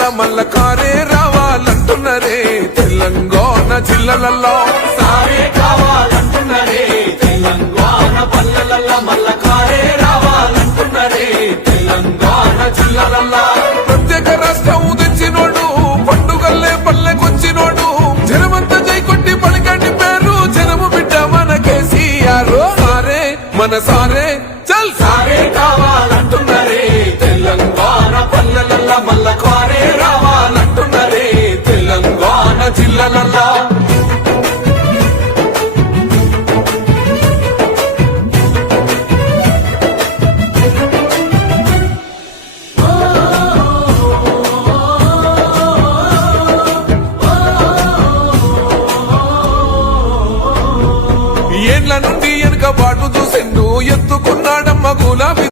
జిల్లలల్లా మల్ల కారే రావాలంటున్నరే తెలంగాణ జిల్లలల్లో సారే కావాలంటున్నరే తెలంగాణ పల్లెలల్లా మల్ల కారే రావాలంటున్నరే తెలంగాణ జిల్లలల్లా ప్రత్యేక రాష్ట్రం తెచ్చినోడు పండుగల్లే పల్లెకొచ్చినోడు జనమంతా జై కొట్టి పలికండి పేరు జనము బిడ్డ మన కేసీఆర్ సారే మన సారే చల్ సారే కావాలంటున్నరే తెలంగాణ పల్లెలల్లా మల్ల కారే రావాలంటున్నరే తెలంగాణ జిల్లలల్లా ఏండ్ల నుండి వెనుక బాటు చూసిండు ఎత్తుకున్నాడమ్మ గులాబీ